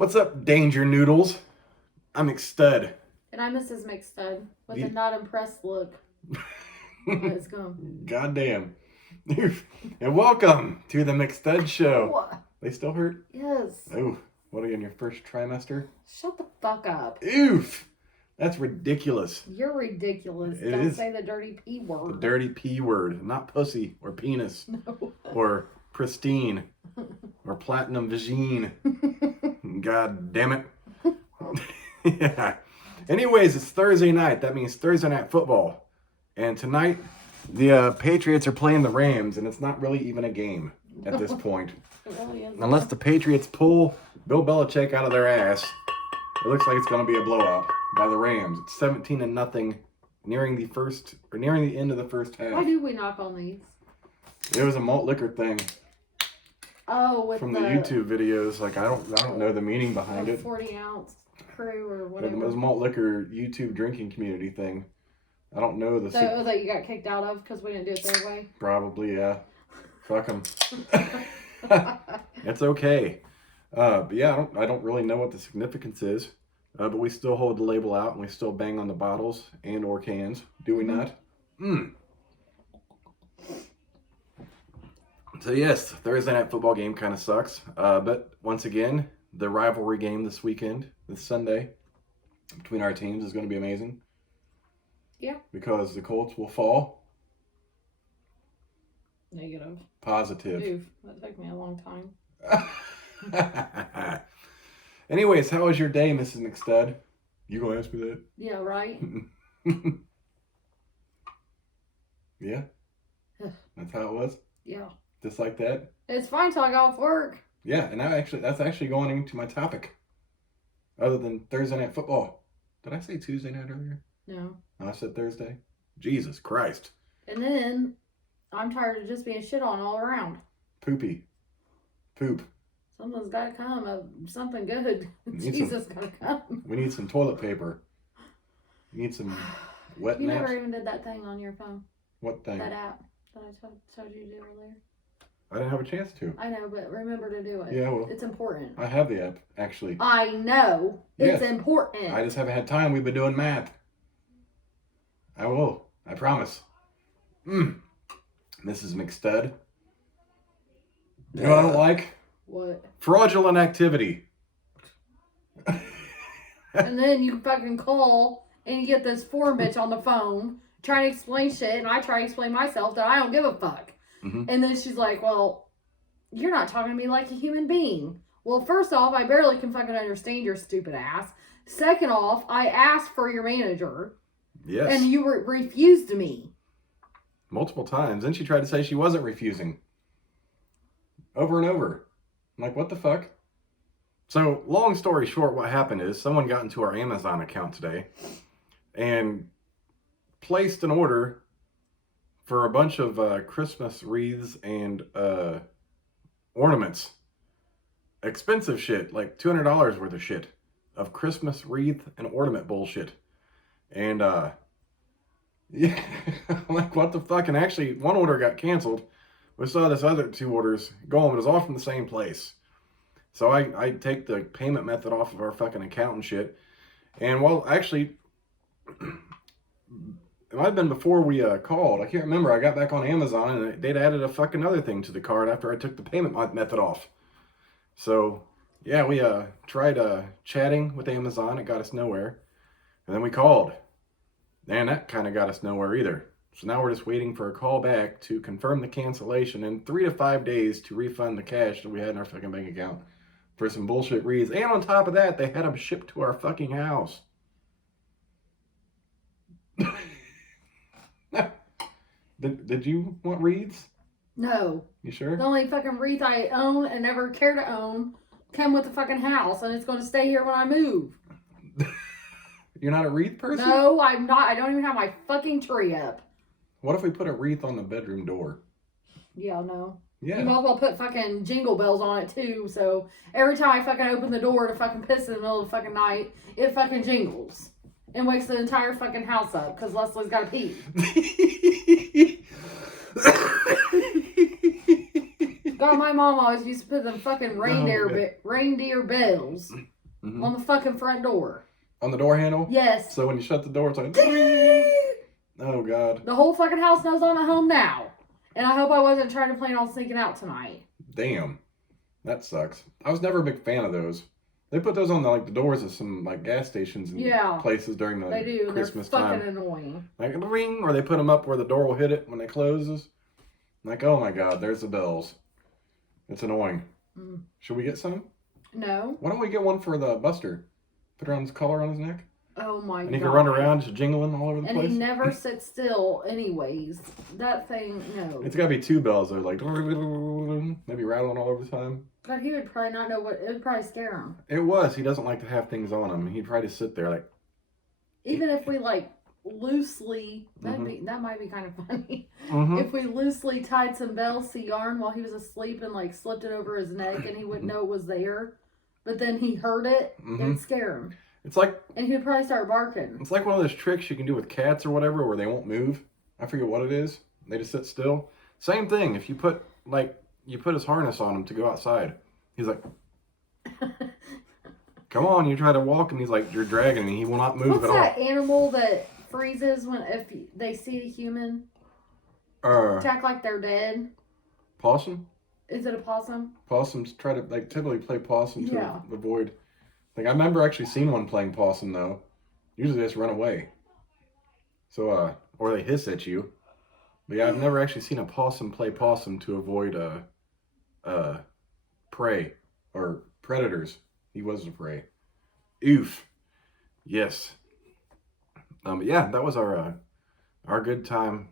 What's up, Danger Noodles? I'm McStud. And I'm Mrs. McStud with a not impressed look. Let's go. Goddamn. And welcome to the McStud Show. What? They still hurt? Yes. Oh, what are you in your first trimester? Shut the fuck up. Oof. That's ridiculous. You're ridiculous. It Don't is. say the dirty P word. The dirty P word. Not pussy or penis. No. Or pristine. Or platinum vagine. God damn it. Yeah. Anyways, it's Thursday night. That means Thursday night football. And tonight, the Patriots are playing the Rams, and it's not really even a game at this point. It really is. Unless the Patriots pull Bill Belichick out of their ass, it looks like it's going to be a blowout by the Rams. It's 17-0, nearing the end of the first half. Why do we knock on these? It was a malt liquor thing. Oh, with from the YouTube videos. Like I don't know the meaning behind it. 40-ounce crew or whatever. It was malt liquor YouTube drinking community thing. I don't know the. So that you got kicked out of because we didn't do it their way. Probably, yeah. Fuck them. It's okay. But yeah, I don't really know what the significance is. But we still hold the label out and we still bang on the bottles and or cans. Do we not? So yes, Thursday night football game kind of sucks. But once again, the rivalry game this Sunday, between our teams is going to be amazing. Yeah. Because the Colts will fall. Negative. Positive. Oof, that took me a long time. Anyways, how was your day, Mrs. McStud? You gonna ask me that? Yeah, right? Yeah? That's how it was? Yeah. Just like that? It's fine till I got off work. Yeah, and that's actually going into my topic. Other than Thursday night football. Did I say Tuesday night earlier? No. I said Thursday? Jesus Christ. And then I'm tired of just being shit on all around. Poopy. Poop. Something's got to come. Something good. Jesus got to come. We need some toilet paper. We need some wet You naps. never even did that thing on your phone. What thing? That app that I told you to do earlier. I didn't have a chance to. I know, but remember to do it. Yeah, well. It's important. I have the app, actually. I know. It's Yes. important. I just haven't had time. We've been doing math. I will. I promise. Mrs. McStud. You know what I don't like? What? Fraudulent activity. And then you fucking call and you get this foreign bitch on the phone trying to explain shit, and I try to explain myself that I don't give a fuck. Mm-hmm. And then she's like, well, you're not talking to me like a human being. Well, first off, I barely can fucking understand your stupid ass. Second off, I asked for your manager. Yes. And you refused me. Multiple times. Then she tried to say she wasn't refusing. Over and over. I'm like, what the fuck? So, long story short, what happened is someone got into our Amazon account today and placed an order for a bunch of Christmas wreaths and ornaments. Expensive shit, like $200 worth of shit. Of Christmas wreath and ornament bullshit. And, yeah, I'm like, what the fuck? And actually, one order got canceled. We saw this other 2 orders going, but it was all from the same place. So I take the payment method off of our fucking account and shit. And well, actually, it might have been before we called. I can't remember. I got back on Amazon and they'd added a fucking other thing to the card after I took the payment method off. So, yeah, we tried chatting with Amazon. It got us nowhere. And then we called. And that kind of got us nowhere either. So now we're just waiting for a call back to confirm the cancellation and 3 to 5 days to refund the cash that we had in our fucking bank account for some bullshit wreaths. And on top of that, they had them shipped to our fucking house. Did you want wreaths? No. You sure? The only fucking wreath I own and never care to own come with the fucking house, and it's going to stay here when I move. You're not a wreath person? No, I'm not. I don't even have my fucking tree up. What if we put a wreath on the bedroom door? Yeah, no. Yeah. You might as well put fucking jingle bells on it too, so every time I fucking open the door to fucking piss in the middle of the fucking night, it fucking jingles. And wakes the entire fucking house up, because Leslie's got to pee. God, my mom always used to put them fucking reindeer bells Mm-hmm. on the fucking front door. On the door handle? Yes. So when you shut the door, it's like... Oh, God. The whole fucking house knows I'm at home now. And I hope I wasn't trying to plan on sneaking out tonight. Damn. That sucks. I was never a big fan of those. They put those on the doors of some gas stations and places during the Christmas they're time. fucking annoying. Like ring, or they put them up where the door will hit it when it closes. Like, oh my God, there's the bells. It's annoying. Mm. Should we get some? No. Why don't we get one for the Buster? Put it on his collar on his neck. Oh my God. And he can run around just jingling all over the place. And he never sits still anyways. That thing, no. It's got to be 2 bells though, like maybe rattling all over the time. God, he would probably not know what, it would probably scare him. It was. He doesn't like to have things on him. He'd try to sit there like. Even if we loosely, that might be kind of funny. Mm-hmm. If we loosely tied some bells to yarn while he was asleep and slipped it over his neck and he wouldn't know it was there, but then he heard it, it would scare him. It's like. And he would probably start barking. It's like one of those tricks you can do with cats or whatever where they won't move. I forget what it is. They just sit still. Same thing. If you put his harness on him to go outside, he's like, come on, you try to walk and he's like, you're dragging me. He will not move What's at all. that animal that freezes if they see a human? Attack like they're dead. Possum? Is it a possum? Possums try to typically play possum to avoid. I remember actually seeing one playing possum though. Usually they just run away. So or they hiss at you. But yeah, I've never actually seen a possum play possum to avoid prey or predators. He was a prey. Oof. Yes. Yeah, that was our good time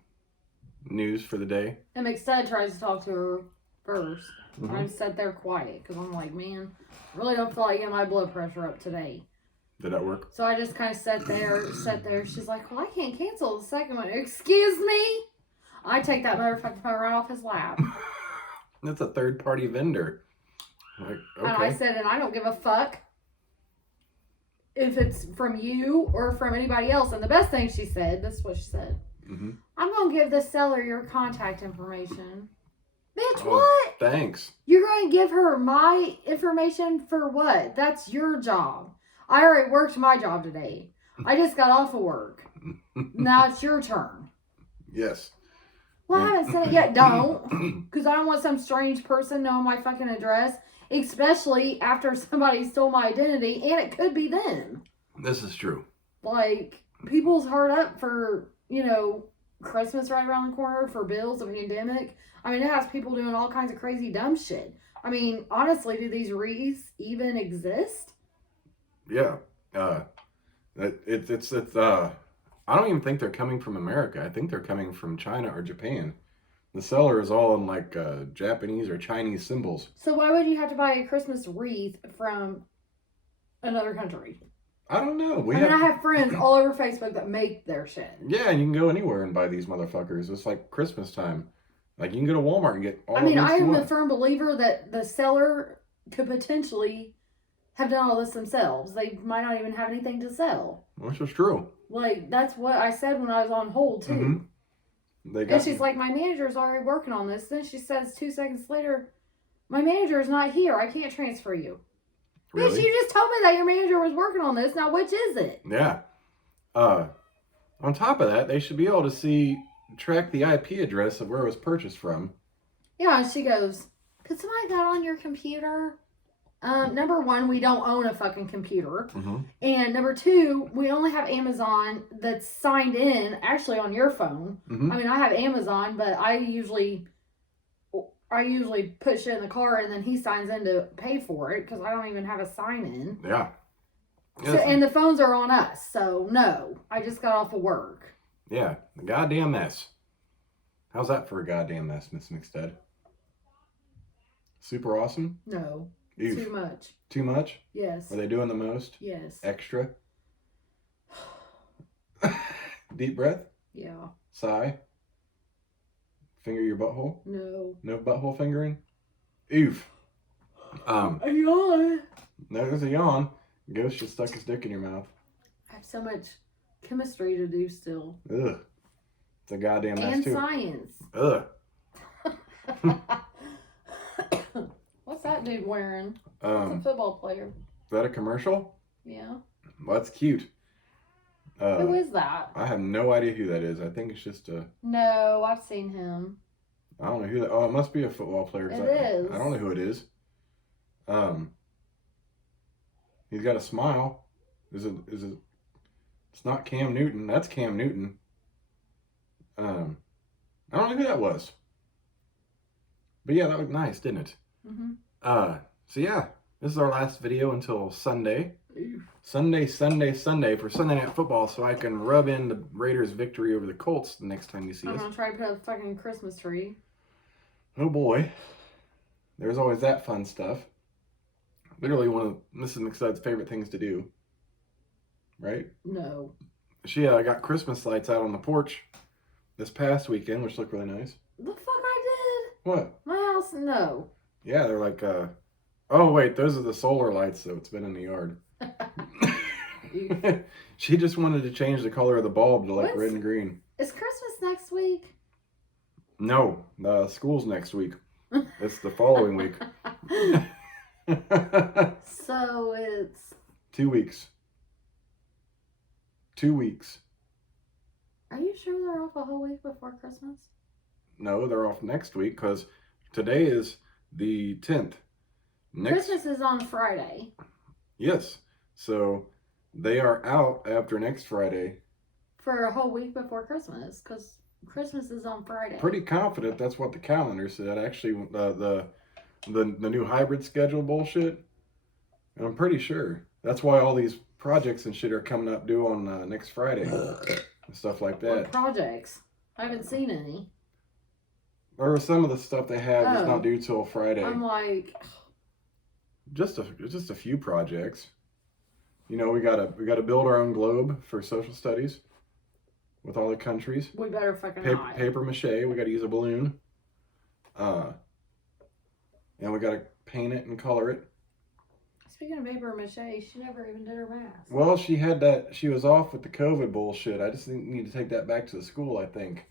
news for the day. And McStud tries to talk to her first. Mm-hmm. I sat there quiet because I'm like, man, really don't feel like getting my blood pressure up today. Did that work? So I just kind of sat there. She's like, well, I can't cancel the second one. Excuse me? I take that motherfucking phone right off his lap. That's a third-party vendor. Like, okay. And I said, and I don't give a fuck if it's from you or from anybody else. And the best thing she said, this is what she said. Mm-hmm. I'm going to give the seller your contact information. Bitch, Oh, what? Thanks. You're going to give her my information for what? That's your job. I already worked my job today. I just got off of work. Now it's your turn. Yes. Well, I haven't said it yet. Don't. Because I don't want some strange person knowing my fucking address. Especially after somebody stole my identity. And it could be them. This is true. People's hard up for, Christmas right around the corner, for bills, a pandemic. I mean, it has people doing all kinds of crazy dumb shit. I mean, honestly, do these wreaths even exist? Yeah. It's I don't even think they're coming from America. I think they're coming from China or Japan. The seller is all in Japanese or Chinese symbols. So why would you have to buy a Christmas wreath from another country? I don't know. I have friends all over Facebook that make their shit. Yeah, and you can go anywhere and buy these motherfuckers. It's like Christmas time. Like, you can go to Walmart and get all of these. I am a firm believer that the seller could potentially have done all this themselves. They might not even have anything to sell. Which is true. That's what I said when I was on hold, too. Mm-hmm. And she's like, my manager's already working on this. Then she says 2 seconds later, my manager's not here. I can't transfer you. Really? Bitch, you just told me that your manager was working on this. Now, which is it? Yeah. On top of that, they should be able to track the IP address of where it was purchased from. Yeah, and she goes, could somebody get on your computer? Number one, we don't own a fucking computer. Mm-hmm. And number two, we only have Amazon that's signed in actually on your phone. Mm-hmm. I mean, I have Amazon, but I usually put shit in the car and then he signs in to pay for it because I don't even have a sign in. Yeah. So, and the phones are on us. So, no, I just got off of work. Yeah, the goddamn mess. How's that for a goddamn mess, Miss McStud? Super awesome? No. Oof. Too much. Too much? Yes. Are they doing the most? Yes. Extra? Deep breath? Yeah. Sigh? Finger your butthole? No. No butthole fingering? Oof. A yawn. No, there's a yawn. Ghost just stuck his dick in your mouth. I have so much chemistry to do still. Ugh. It's a goddamn mess and too. Science. Ugh. dude wearing? It's a Is football player. that a commercial? Yeah. Well, that's cute. Who is that? I have no idea who that is. I think it's just a... No, I've seen him. I don't know who that... Oh, it must be a football player. It is. I don't know who it is. He's got a smile. Is it... It's not Cam Newton. That's Cam Newton. I don't know who that was. But yeah, that looked nice, didn't it? Mm-hmm. So yeah, this is our last video until Sunday. Oof. Sunday for Sunday Night Football, so I can rub in the Raiders' victory over the Colts the next time you see I'm us. gonna try to put up a fucking Christmas tree. Oh boy. There's always that fun stuff. Literally one of Mrs. McStud's favorite things to do. Right? No. She got Christmas lights out on the porch this past weekend, which looked really nice. The fuck I did? What? My house? No. Yeah, they're like, oh wait, those are the solar lights, so it's been in the yard. She just wanted to change the color of the bulb to like red and green. Is Christmas next week? No, school's next week. It's the following week. So it's 2 weeks. 2 weeks. Are you sure they're off a whole week before Christmas? No, they're off next week because today is the 10th. Christmas is on Friday. Yes. So they are out after next Friday. For a whole week before Christmas, because Christmas is on Friday. Pretty confident that's what the calendar said. Actually, the new hybrid schedule bullshit. I'm pretty sure. That's why all these projects and shit are coming up due on next Friday. And stuff like that. What projects? I haven't seen any. Or some of the stuff they have is not due till Friday. I'm like... Just a few projects. You know, we gotta build our own globe for social studies with all the countries. We better fucking not. Paper mache. We gotta use a balloon. And we gotta paint it and color it. Speaking of paper mache, she never even did her mask. Well, she had that. She was off with the COVID bullshit. I just need to take that back to the school, I think.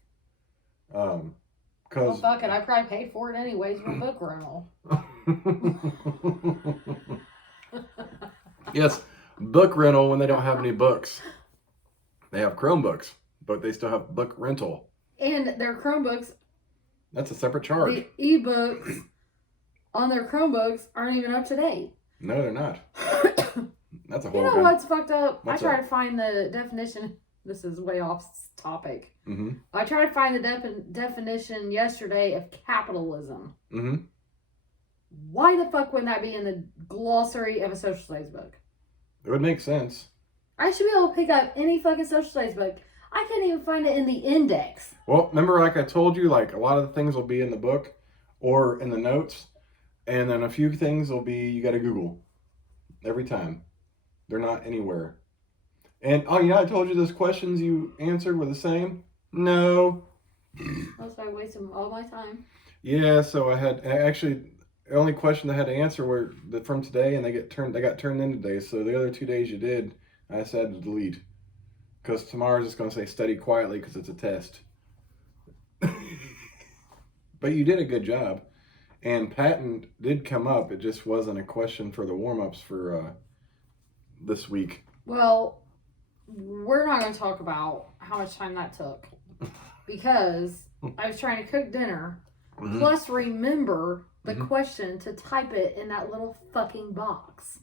Well, fuck it. I probably paid for it anyways for a book rental. Yes, book rental when they don't have any books. They have Chromebooks, but they still have book rental. And their Chromebooks... That's a separate charge. The e-books on their Chromebooks aren't even up to date. No, they're not. That's a whole... You know what's fucked up? What's I tried to find the definition. This is way off topic. Mm-hmm. I tried to find the definition yesterday of capitalism. Mm-hmm. Why the fuck wouldn't that be in the glossary of a social studies book? It would make sense. I should be able to pick up any fucking social studies book. I can't even find it in the index. Well, remember like I told you, like a lot of the things will be in the book or in the notes. And then a few things will be, you got to Google every time. They're not anywhere. And, oh, yeah, I told you those questions you answered were the same? No. That's why I wasted all my time. Yeah, so actually, the only question I had to answer were from today, and they got turned in today. So the other 2 days you did, I just had to delete. Because tomorrow's just going to say study quietly because it's a test. But you did a good job. And patent did come up. It just wasn't a question for the warm-ups for this week. Well, we're not going to talk about how much time that took. Because I was trying to cook dinner. Mm-hmm. Plus remember the question to type it in that little fucking box.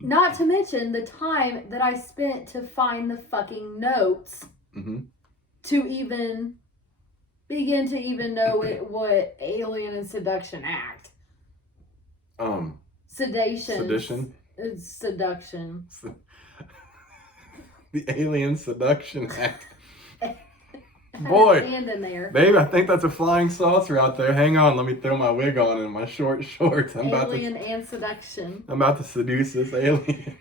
Not to mention the time that I spent to find the fucking notes to even... begin to even know what Alien and Seduction Act. Sedition. It's seduction. The Alien Seduction Act. Boy, and in there. Babe, I think that's a flying saucer out there. Hang on, let me throw my wig on and my short shorts. Alien and seduction. I'm about to seduce this alien.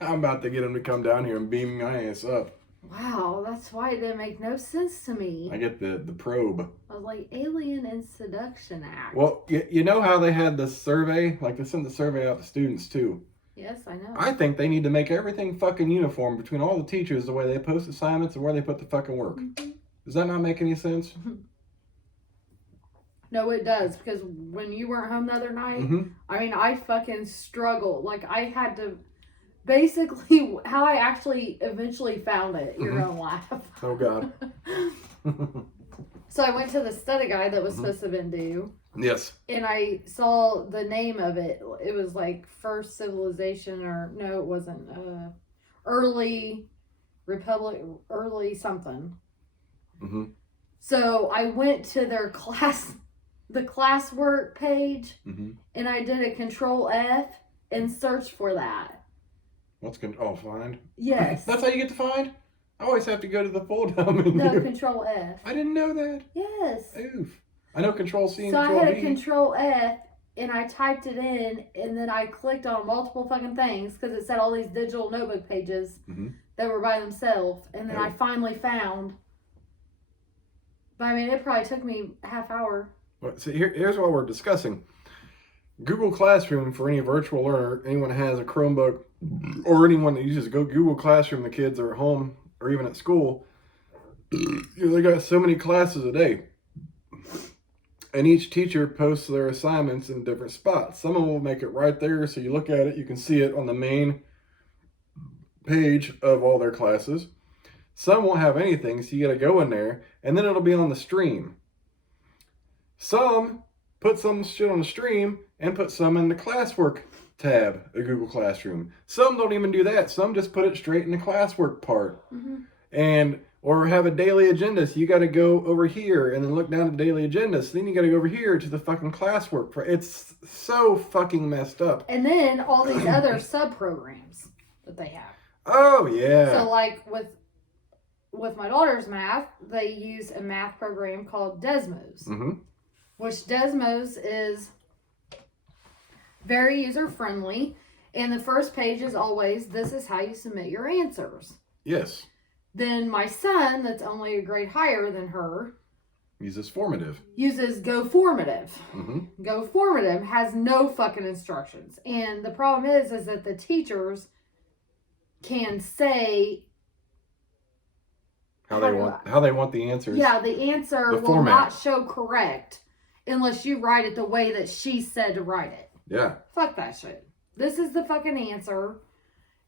I'm about to get him to come down here and beam my ass up. Wow, that's why it didn't make no sense to me. I get the probe. I was like, Alien and Seduction Act. Well, you know how they had this survey? Like, they sent the survey out to students, too. Yes, I know. I think they need to make everything fucking uniform between all the teachers, the way they post assignments and where they put the fucking work. Does that not make any sense? No, it does, because when you weren't home the other night, I mean, I fucking struggled. Like, I had to, basically, how I actually eventually found it, you're gonna laugh. Oh, God. So I went to the study guide that was supposed to have been due. Yes. And I saw the name of it. It was like First Civilization, or no, it wasn't. Early Republic, early something. So I went to their the classwork page, and I did a Control F and searched for that. Find? Yes. That's how you get to find? I always have to go to the fold down menu. No, Control F. I didn't know that. Yes. Oof. I know Control C and so Control I had V. a Control F, and I typed it in, and then I clicked on multiple fucking things, because it said all these digital notebook pages that were by themselves, and then I finally found. But I mean, it probably took me a half hour. Well, see, here's what we're discussing. Google Classroom, for any virtual learner, anyone that has a Chromebook, or anyone that uses Google Classroom, the kids are at home or even at school, they got so many classes a day. And each teacher posts their assignments in different spots. Some of them will make it right there, so you look at it, you can see it on the main page of all their classes. Some won't have anything, so you got to go in there, and then it'll be on the stream. Some put some shit on the stream and put some in the classwork tab of Google Classroom. Some don't even do that. Some just put it straight in the classwork part. Or have a daily agenda, so you got to go over here and then look down at the daily agenda. So then you got to go over here to the fucking classwork. It's so fucking messed up. And then all these other sub-programs that they have. Oh, yeah. So, like, with my daughter's math, they use a math program called Desmos. Which Desmos is very user-friendly. And the first page is always, this is how you submit your answers. Yes. Then my son, that's only a grade higher than her, uses Formative. Uses Go Formative. Go Formative has no fucking instructions. And the problem is that the teachers can say how they want the answers. Yeah, the answer will not show correct unless you write it the way that she said to write it. Yeah. Fuck that shit. This is the fucking answer.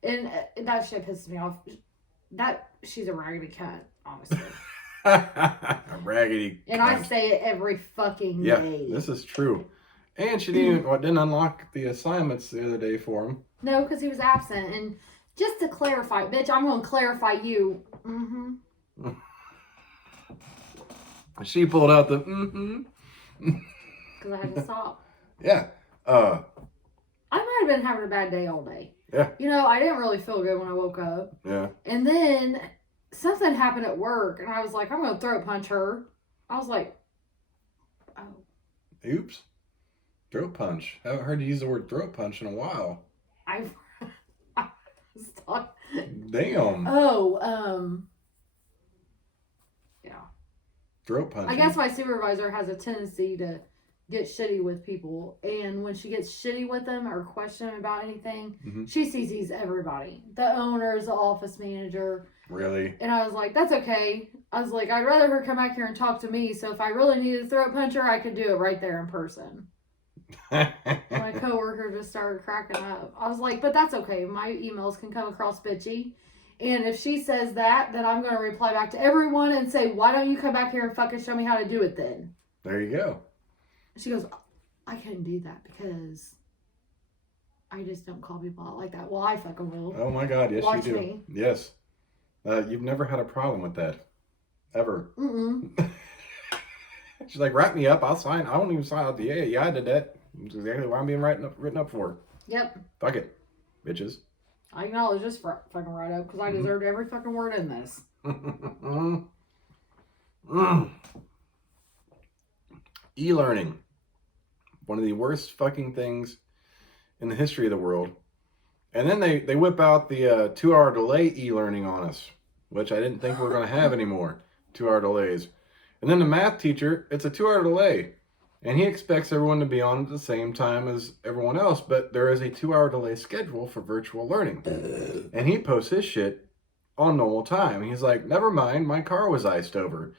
And that shit pisses me off. She's a raggedy cunt, honestly. A raggedy And cunt. I say it every fucking day. Yeah, this is true. And she didn't unlock the assignments the other day for him. No, because he was absent. And just to clarify, bitch, I'm going to clarify you. She pulled out the Because I had to stop. Yeah. I might have been having a bad day all day. Yeah. You know, I didn't really feel good when I woke up. Yeah. And then something happened at work, and I was like, I'm going to throat punch her. I was like, oh. Oops. Throat punch. I haven't heard you use the word throat punch in a while. I was talking. Damn. Oh, yeah. Throat punch. I guess my supervisor has a tendency to get shitty with people, and when she gets shitty with them or question them about anything, she CCs everybody. The owners, the office manager. Really? And I was like, that's okay. I was like, I'd rather her come back here and talk to me, so if I really needed to throat punch her, I could do it right there in person. My coworker just started cracking up. I was like, but that's okay. My emails can come across bitchy. And if she says that, then I'm going to reply back to everyone and say, why don't you come back here and fucking show me how to do it then? There you go. She goes, I couldn't do that because I just don't call people out like that. Well, I fucking will. Oh my God, yes Watch you do. me. Yes. You've never had a problem with that. Ever. She's like, write me up, I'll sign. I won't even sign out the yeah, I did that. That's exactly what I'm being written up for. Yep. Fuck it, bitches. I acknowledge this fucking write up because I deserved every fucking word in this. E-learning. One of the worst fucking things in the history of the world. And then they whip out the 2-hour delay e-learning on us, which I didn't think we were going to have anymore. 2-hour delays. And then the math teacher, it's a 2-hour delay. And he expects everyone to be on at the same time as everyone else, but there is a 2-hour delay schedule for virtual learning. And he posts his shit on normal time. He's like, never mind, my car was iced over.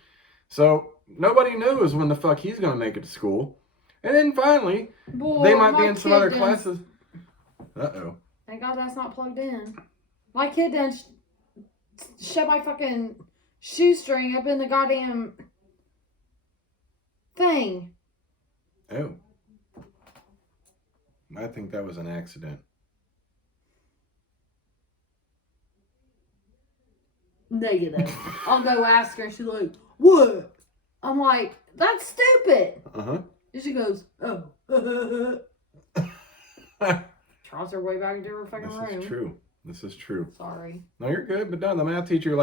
So nobody knows when the fuck he's going to make it to school. And then finally, Boy, they might my be in some kid other done- classes. Uh-oh. Thank God that's not plugged in. My kid done shoved my fucking shoestring up in the goddamn thing. Oh. I think that was an accident. Negative. I'll go ask her. She's like, what? I'm like, that's stupid. Uh-huh. And she goes, oh. Trots her way back into her fucking room. This is true. This is true. Sorry. No, you're good. But no, the math teacher,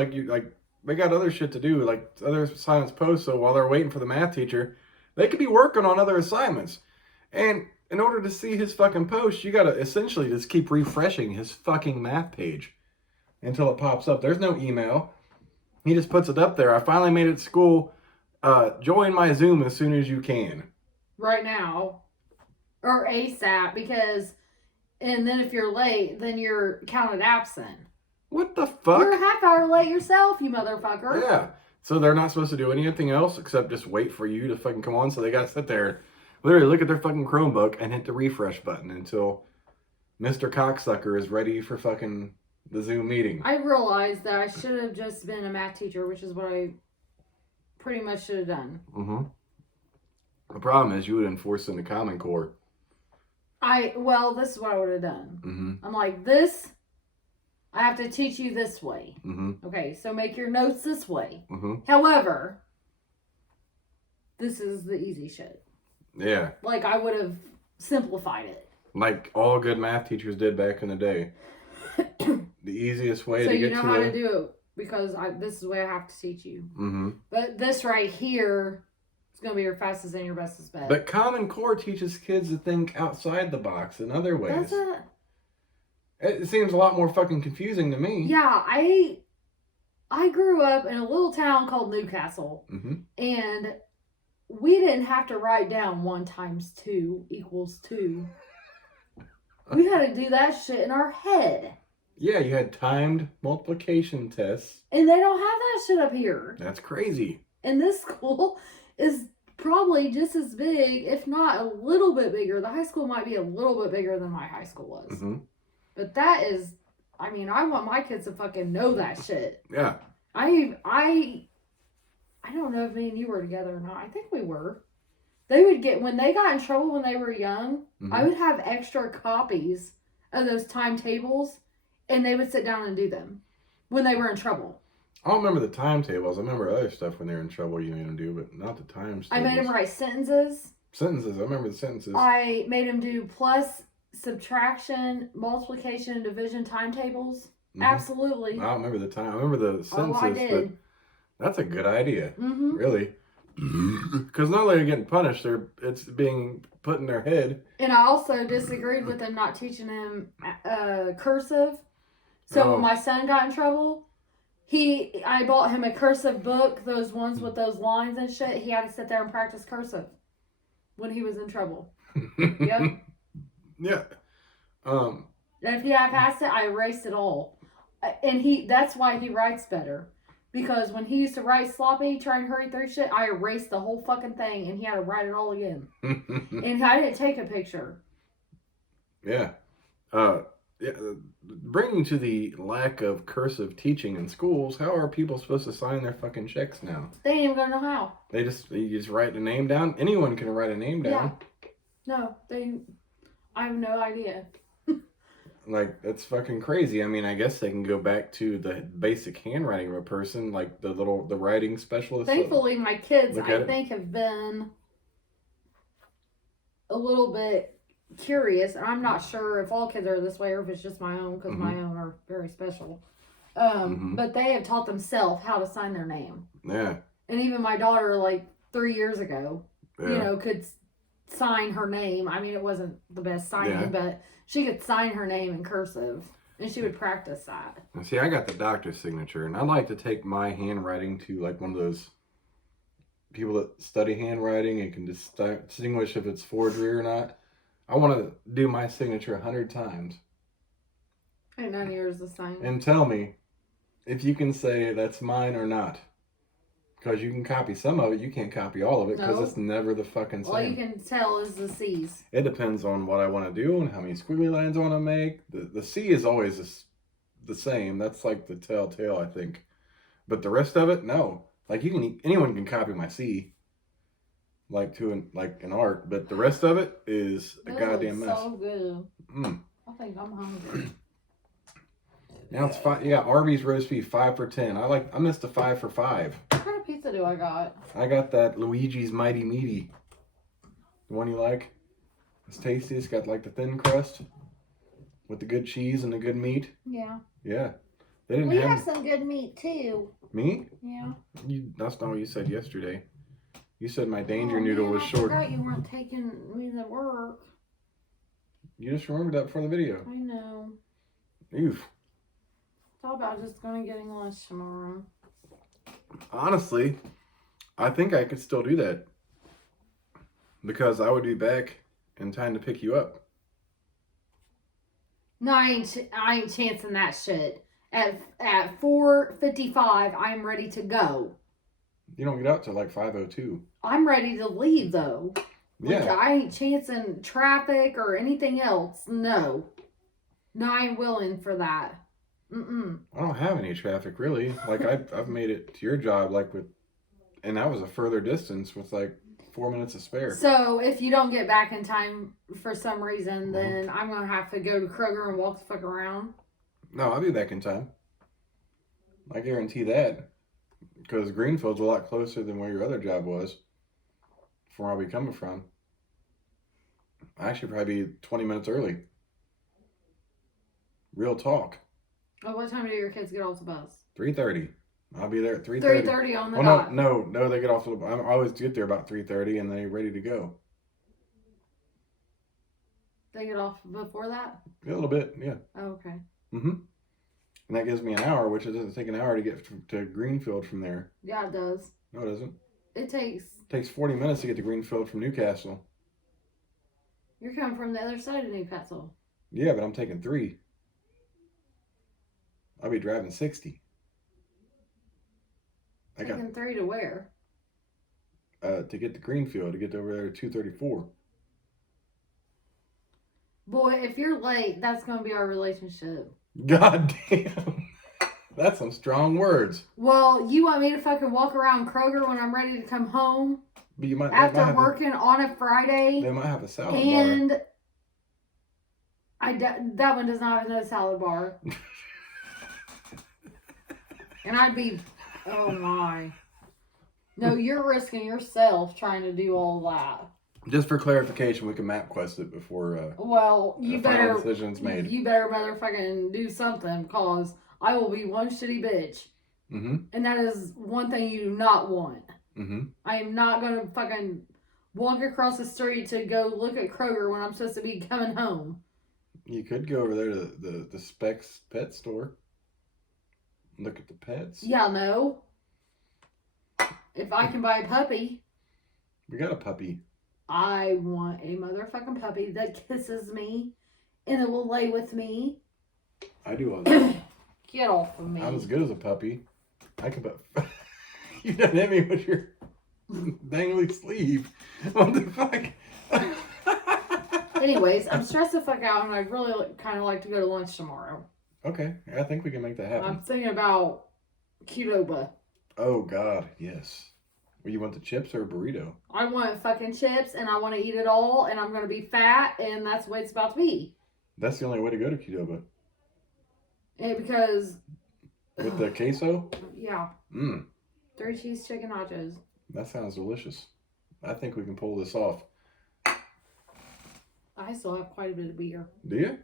they got other shit to do, like other assignments post. So while they're waiting for the math teacher, they could be working on other assignments. And in order to see his fucking post, you got to essentially just keep refreshing his fucking math page until it pops up. There's no email. He just puts it up there. I finally made it to school. Join my Zoom as soon as you can. Right now. Or ASAP, because, and then if you're late, then you're counted absent. What the fuck? You're a half hour late yourself, you motherfucker. Yeah. So they're not supposed to do anything else except just wait for you to fucking come on. So they got to sit there, literally look at their fucking Chromebook and hit the refresh button until Mr. Cocksucker is ready for fucking the Zoom meeting. I realized that I should have just been a math teacher, which is what I pretty much should have done. Mm-hmm. The problem is you would enforce in the Common Core. Well, this is what I would have done. Mm-hmm. I'm like, this, I have to teach you this way. Mm-hmm. Okay, so make your notes this way. Mm-hmm. However, this is the easy shit. Yeah. Like, I would have simplified it. Like all good math teachers did back in the day. The easiest way So to you get know to how the... to do it, because this is the way I have to teach you. Mm-hmm. But this right here is going to be your fastest and your bestest bet. But Common Core teaches kids to think outside the box in other ways. Does it? It seems a lot more fucking confusing to me. Yeah, I grew up in a little town called Newcastle. Mm-hmm. And we didn't have to write down 1 times 2 equals 2. We had to do that shit in our head. Yeah, you had timed multiplication tests. And they don't have that shit up here. That's crazy. And this school is probably just as big, if not a little bit bigger. The high school might be a little bit bigger than my high school was. Mm-hmm. But that is, I mean, I want my kids to fucking know that shit. Yeah. I don't know if me and you were together or not. I think we were. They would get, when they got in trouble when they were young, Mm-hmm. I would have extra copies of those timetables, and they would sit down and do them when they were in trouble. I don't remember the timetables. I remember other stuff when they were in trouble you made them do, but not the times. I made them write sentences. Sentences. I remember the sentences. I made them do plus, subtraction, multiplication, and division timetables. Mm-hmm. Absolutely. I don't remember the time. I remember the sentences, I did. but that's a good idea. Mm-hmm. Really. Because not only are they getting punished, it's being put in their head. And I also disagreed with them not teaching him cursive. So when my son got in trouble, I bought him a cursive book, those ones with those lines and shit. He had to sit there and practice cursive when he was in trouble. Yep. Yeah. And if he had passed it, I erased it all. And that's why he writes better. Because when he used to write sloppy, try and hurry through shit, I erased the whole fucking thing and he had to write it all again. And I didn't take a picture. Yeah. Yeah. Bringing to the lack of cursive teaching in schools, how are people supposed to sign their fucking checks now? They ain't even gonna know how. You just write the name down? Anyone can write a name down. Yeah. No, I have no idea. Like, that's fucking crazy. I mean, I guess they can go back to the basic handwriting of a person, like the writing specialist. Thankfully, my kids, Look I at it. think, have been a little bit curious. And I'm not sure if all kids are this way or if it's just my own, because my own are very special. But they have taught themselves how to sign their name. Yeah. And even my daughter, like 3 years ago, Yeah. could sign her name. I mean, it wasn't the best signing, Yeah. but she could sign her name in cursive. And she would practice that. And see, I got the doctor's signature, and I'd like to take my handwriting to, like, one of those people that study handwriting and can distinguish if it's forgery or not. I want to do my signature 100 times. Ain't none of yours the same. And tell me if you can say that's mine or not. Because you can copy some of it, you can't copy all of it because No. it's never the fucking same. All you can tell is the C's. It depends on what I want to do and how many squiggly lines I want to make. The C is always the same. That's like the telltale, I think. But the rest of it, no. Like anyone can copy my C, like in art. But the rest of it is a goddamn mess. So good. Mm. I think I'm hungry. Now it's 5. Yeah, Arby's roast beef 5 for $10. I missed a 5 for $5. What kind of pizza do I got? I got that Luigi's Mighty Meaty. The one you like? It's tasty. It's got like the thin crust with the good cheese and the good meat. Yeah. Yeah. They didn't We have have some good meat too. Me? Yeah. That's not what you said yesterday. You said my danger noodle was short. I forgot you weren't taking me to work. You just remembered that before the video. I know. Oof. Thought about just going and getting lunch tomorrow. Honestly, I think I could still do that. Because I would be back in time to pick you up. No, I ain't chancing that shit. At 4:55, I'm ready to go. You don't get out till like 5:02. I'm ready to leave though. Yeah. Like, I ain't chancing traffic or anything else. No. No, I ain't willing for that. Mm-mm. I don't have any traffic really. Like I've made it to your job and that was a further distance with like 4 minutes to spare. So if you don't get back in time for some reason, then I'm gonna have to go to Kroger and walk the fuck around. No, I'll be back in time. I guarantee that. Because Greenfield's a lot closer than where your other job was. From where I'll be coming from. I actually probably be 20 minutes early. Real talk. Oh, what time do your kids get off the bus? 3:30. I'll be there at 3:30. 3:30 on the Well, dot. no, they get off. I always get there about 3:30 and they're ready to go. They get off before that? A little bit, yeah. Oh, okay. Mm-hmm. And that gives me an hour, which it doesn't take an hour to get to Greenfield from there. Yeah, it does. No, it doesn't. It takes... It takes 40 minutes to get to Greenfield from Newcastle. You're coming from the other side of Newcastle. Yeah, but I'm taking 3. I'll be driving 60. Taking 3 to where? To get to Greenfield, to get over there at 2:34. Boy, if you're late, that's going to be our relationship. God damn. That's some strong words. Well, you want me to fucking walk around Kroger when I'm ready to come home? But you might after working on a Friday? They might have a salad and bar. That one does not have no salad bar. And I'd be, oh my. No, you're risking yourself trying to do all that. Just for clarification, we can map quest it before well, you better decision's made. You better motherfucking do something, cause I will be one shitty bitch. Mm-hmm. And that is one thing you do not want. Mm-hmm. I am not gonna fucking walk across the street to go look at Kroger when I'm supposed to be coming home. You could go over there to the Specs pet store. Look at the pets. Yeah, no. If I can buy a puppy. We got a puppy. I want a motherfucking puppy that kisses me and it will lay with me. I do all that. Get off of me. I'm as good as a puppy. I can but you done hit me with your dangly sleeve. What the fuck? Anyways, I'm stressed the fuck out and I'd really kind of like to go to lunch tomorrow. Okay, I think we can make that happen. I'm thinking about Qdoba. Oh God, yes. Well, you want the chips or a burrito? I want fucking chips and I want to eat it all and I'm going to be fat and that's the way it's about to be. That's the only way to go to Qdoba. Because... With the queso? Yeah. 3 cheese chicken nachos. That sounds delicious. I think we can pull this off. I still have quite a bit of beer. Do you?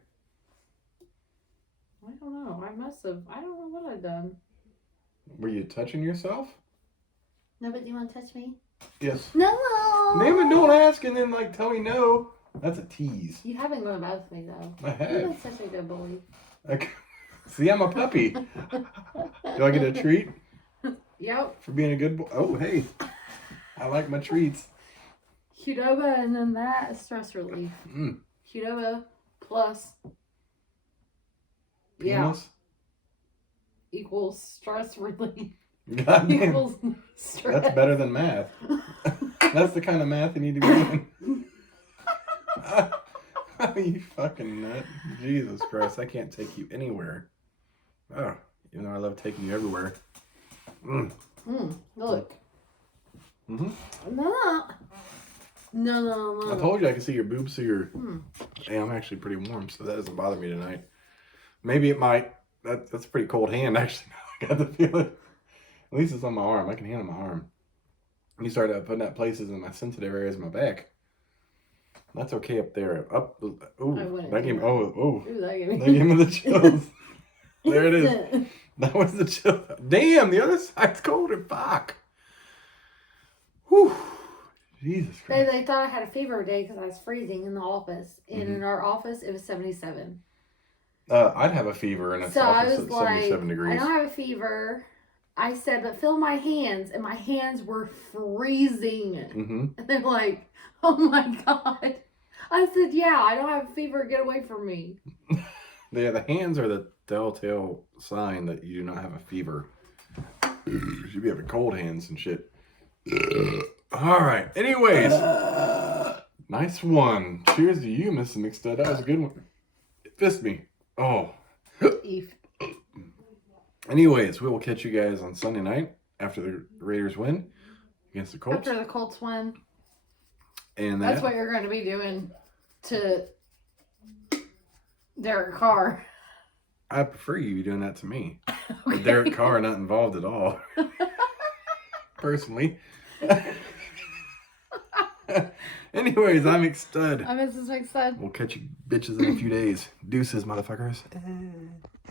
I don't know. I must have. I don't know what I've done. Were you touching yourself? No, but do you want to touch me? Yes. No! Damn it, don't ask and then tell me no. That's a tease. You haven't gone bad with me though. I have. You're such a good boy. See, I'm a puppy. Do I get a treat? Yep. For being a good boy? Oh, hey. I like my treats. Qdoba and then that is stress relief. Qdoba plus... Penis? Yeah. Equals stress relief. God damn. equals stress. That's better than math. That's the kind of math you need to be doing. You fucking nut. Jesus Christ, I can't take you anywhere. Oh, even though I love taking you everywhere. Look. Mm-hmm. No. I told you I could see your boobs through your... Hey, I'm actually pretty warm, so that doesn't bother me tonight. Maybe it might. That's a pretty cold hand, actually. I got the feeling. At least it's on my arm. I can handle my arm. You started putting that places in my sensitive areas of my back. That's okay up there. Up. Ooh, that gave me... Ooh, that gave me the chills. There it is. That was the chill. Damn, the other side's colder. Fuck. Whew. Jesus Christ. They thought I had a fever today because I was freezing in the office. And in our office, it was 77. I'd have a fever in a office at 77 degrees. I don't have a fever. I said, but feel my hands. And my hands were freezing. And they're like, oh my God. I said, yeah, I don't have a fever. Get away from me. Yeah, the hands are the telltale sign that you do not have a fever. You should be having cold hands and shit. All right. Anyways, nice one. Cheers to you, Mrs. McStud. That was a good one. Fist me. Oh. Anyways, we will catch you guys on Sunday night after the Raiders win against the Colts. After the Colts win. And that's what you're going to be doing to Derek Carr. I prefer you be doing that to me. Okay. With Derek Carr not involved at all. Personally. Anyways, I'm McStud. I'm Mrs. McStud. We'll catch you bitches in a few days. Deuces, motherfuckers.